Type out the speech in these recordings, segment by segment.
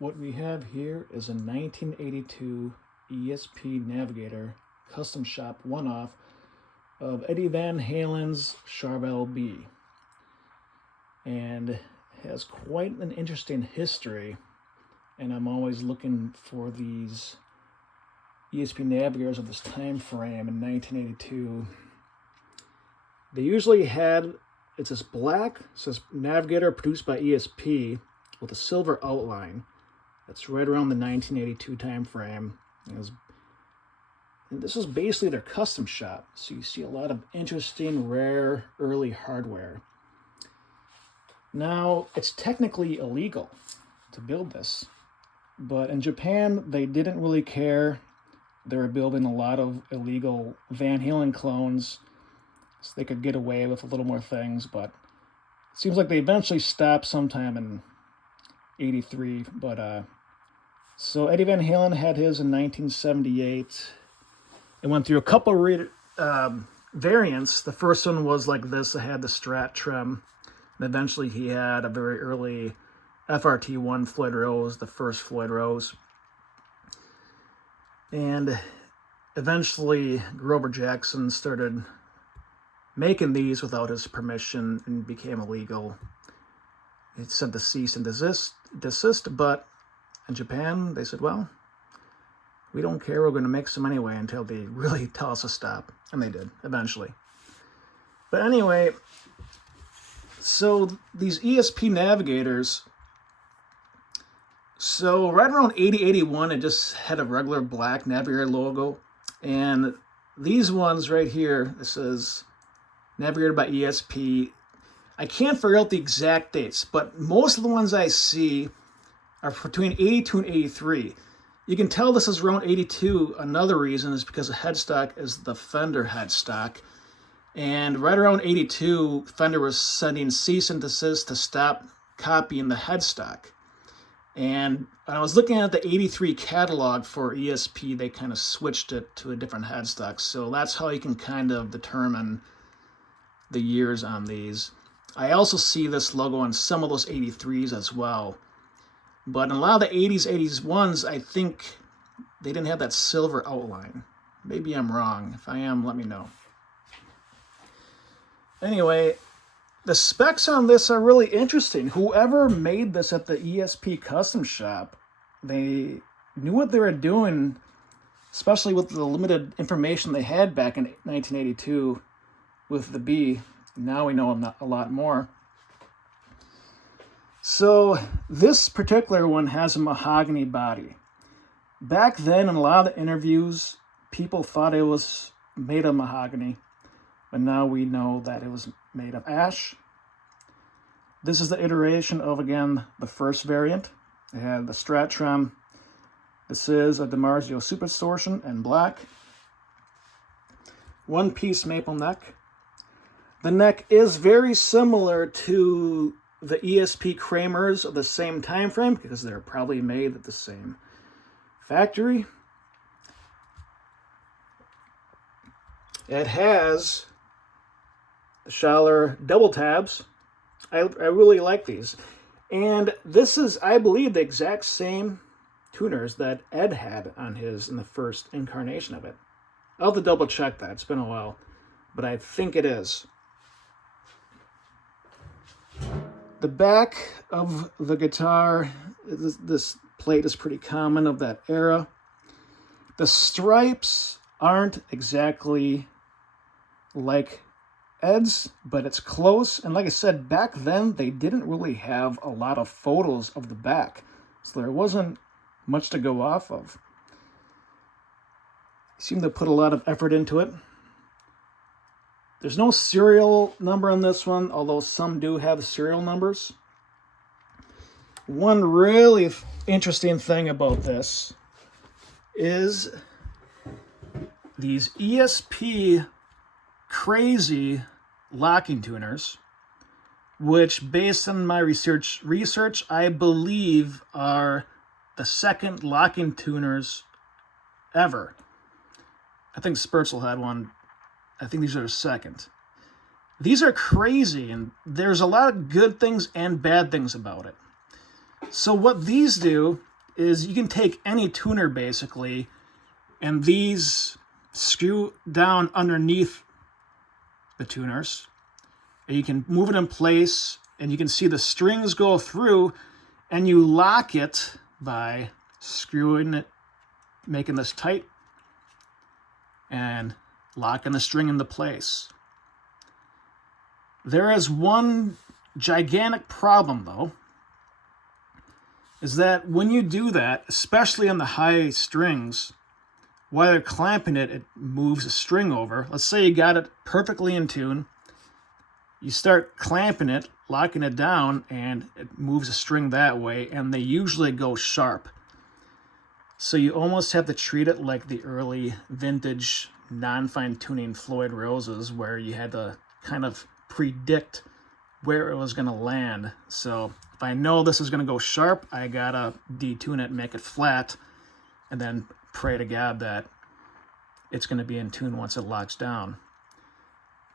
What we have here is a 1982 ESP Navigator custom shop one-off of Eddie Van Halen's Charvel B, and has quite an interesting history, and I'm always looking for these ESP Navigators of this time frame in 1982. They usually had, it's this black, it says Navigator produced by ESP with a silver outline. That's right around the 1982 time frame. And this is basically their custom shop. So you see a lot of interesting, rare, early hardware. Now, it's technically illegal to build this, but in Japan, they didn't really care. They were building a lot of illegal Van Halen clones, so they could get away with a little more things, but it seems like they eventually stopped sometime in 83. So Eddie Van Halen had his in 1978. It went through a couple variants. The first one was like this. It had the Strat trim. And eventually he had a very early FRT1 Floyd Rose, the first Floyd Rose. And eventually Grover Jackson started making these without his permission and became illegal. It sent the cease and desist, but in Japan, they said, well, we don't care, we're going to make some anyway until they really tell us to stop. And they did, eventually. But anyway, so these ESP Navigators, so right around 80, 81, it just had a regular black Navigator logo. And these ones right here, it says Navigator by ESP. I can't figure out the exact dates, but most of the ones I see are between 82 and 83. You can tell this is around 82. Another reason is because the headstock is the Fender headstock. And right around 82, Fender was sending cease and desist to stop copying the headstock. And when I was looking at the 83 catalog for ESP, they kind of switched it to a different headstock. So that's how you can kind of determine the years on these. I also see this logo on some of those 83s as well. But in a lot of the 80s, 81s, I think they didn't have that silver outline. Maybe I'm wrong. If I am, let me know. Anyway, the specs on this are really interesting. Whoever made this at the ESP custom shop, they knew what they were doing, especially with the limited information they had back in 1982 with the B. Now we know a lot more. So this particular one has a mahogany body. Back then, in a lot of the interviews, people thought it was made of mahogany, but now we know that it was made of ash. This is the iteration of, again, the first variant. It had the Strat trim. This is a DiMarzio Super Distortion in black. One-piece maple neck. The neck is very similar to the ESP Kramers of the same time frame because they're probably made at the same factory. It has the Schaller double tabs. I really like these. And this is, I believe, the exact same tuners that Ed had on his in the first incarnation of it. I'll have to double check that. It's been a while. But I think it is. The back of the guitar, this plate is pretty common of that era. The stripes aren't exactly like Ed's, but it's close. And like I said, back then, they didn't really have a lot of photos of the back. So there wasn't much to go off of. They seem to put a lot of effort into it. There's no serial number on this one, although some do have serial numbers. One really interesting thing about this is these ESP crazy locking tuners, which based on my research, I believe are the second locking tuners ever. I think Spurzel had one. I think these are the second. These are crazy, and there's a lot of good things and bad things about it. So what these do is you can take any tuner basically, and these screw down underneath the tuners, and you can move it in place, and you can see the strings go through, and you lock it by screwing it, making this tight, and locking the string into place. There is one gigantic problem though, is that when you do that, especially on the high strings, while you're clamping it, it moves the string over. Let's say you got it perfectly in tune. You start clamping it, locking it down, and it moves the string that way, and they usually go sharp. So you almost have to treat it like the early vintage non-fine tuning Floyd Roses, where you had to kind of predict where it was going to land. So if I know this is going to go sharp, I gotta detune it, make it flat, and then pray to God that it's going to be in tune once it locks down.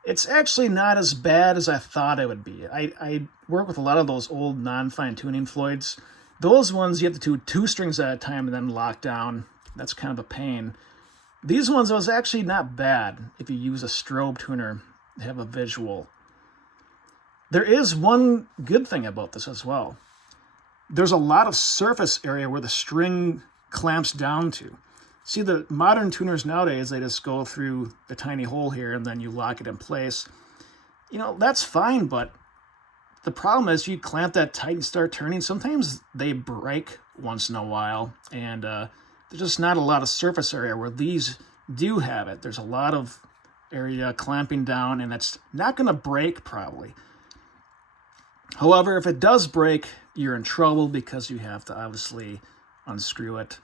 It's actually not as bad as I thought it would be. I work with a lot of those old non-fine tuning Floyds. Those ones you have to do 2 strings at a time and then lock down. That's kind of a pain. These ones, it was actually not bad if you use a strobe tuner to have a visual. There is one good thing about this as well. There's a lot of surface area where the string clamps down to. See, the modern tuners nowadays, they just go through the tiny hole here and then you lock it in place. You know, that's fine, but the problem is you clamp that tight and start turning. Sometimes they break once in a while, and there's just not a lot of surface area where these do have it. There's a lot of area clamping down, and it's not going to break probably. However, if it does break, you're in trouble because you have to obviously unscrew it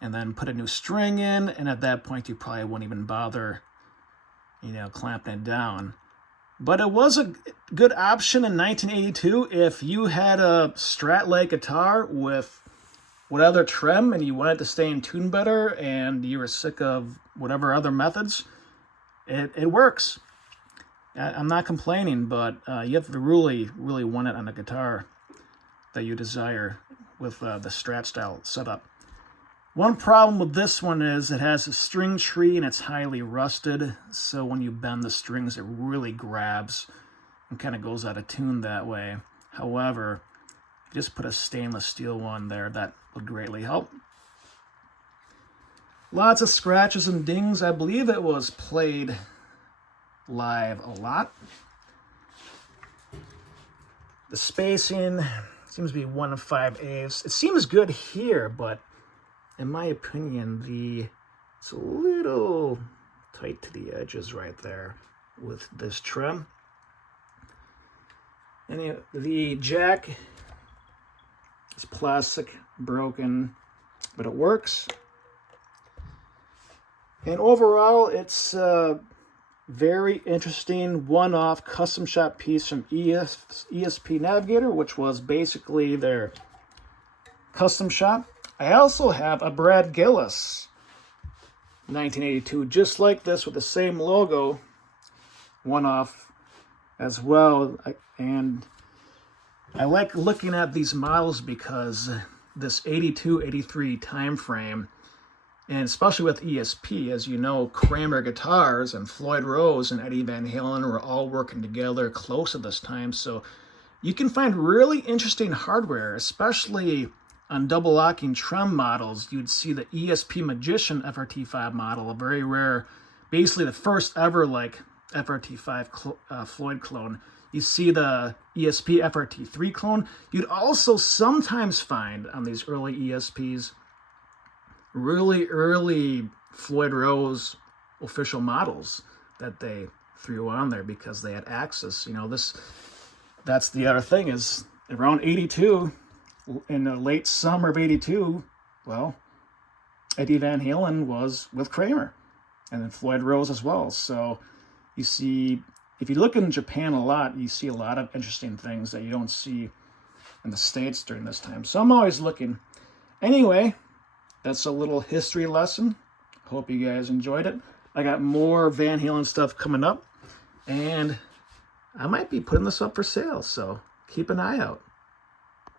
and then put a new string in, and at that point you probably won't even bother, clamping it down. But it was a good option in 1982 if you had a Strat-like guitar with whatever trem and you wanted to stay in tune better and you were sick of whatever other methods. It works. I'm not complaining, but you have to really, really want it on a guitar that you desire with the Strat style setup. One problem with this one is it has a string tree and it's highly rusted, so when you bend the strings it really grabs and kind of goes out of tune that way. However, if you just put a stainless steel one there, that would greatly help. Lots of scratches and dings. I believe it was played live a lot. The spacing seems to be 1 5/8. It seems good here, but in my opinion, it's a little tight to the edges right there with this trim. And the jack is plastic, broken, but it works. And overall, it's a very interesting one-off custom shop piece from ESP Navigator, which was basically their custom shop. I also have a Brad Gillis 1982, just like this with the same logo, one-off as well. And I like looking at these models because this 82, 83 time frame, and especially with ESP, as you know, Kramer guitars and Floyd Rose and Eddie Van Halen were all working together close at this time. So you can find really interesting hardware, especially on double locking trem models. You'd see the ESP Magician FRT5 model, a very rare, basically the first ever FRT5 Floyd clone. You see the ESP FRT3 clone. You'd also sometimes find on these early ESPs really early Floyd Rose official models that they threw on there because they had access. That's the other thing is around 82, in the late summer of 82, well, Eddie Van Halen was with Kramer and then Floyd Rose as well. So you see, if you look in Japan a lot, you see a lot of interesting things that you don't see in the States during this time. So I'm always looking. Anyway, that's a little history lesson. Hope you guys enjoyed it. I got more Van Halen stuff coming up, and I might be putting this up for sale, so keep an eye out.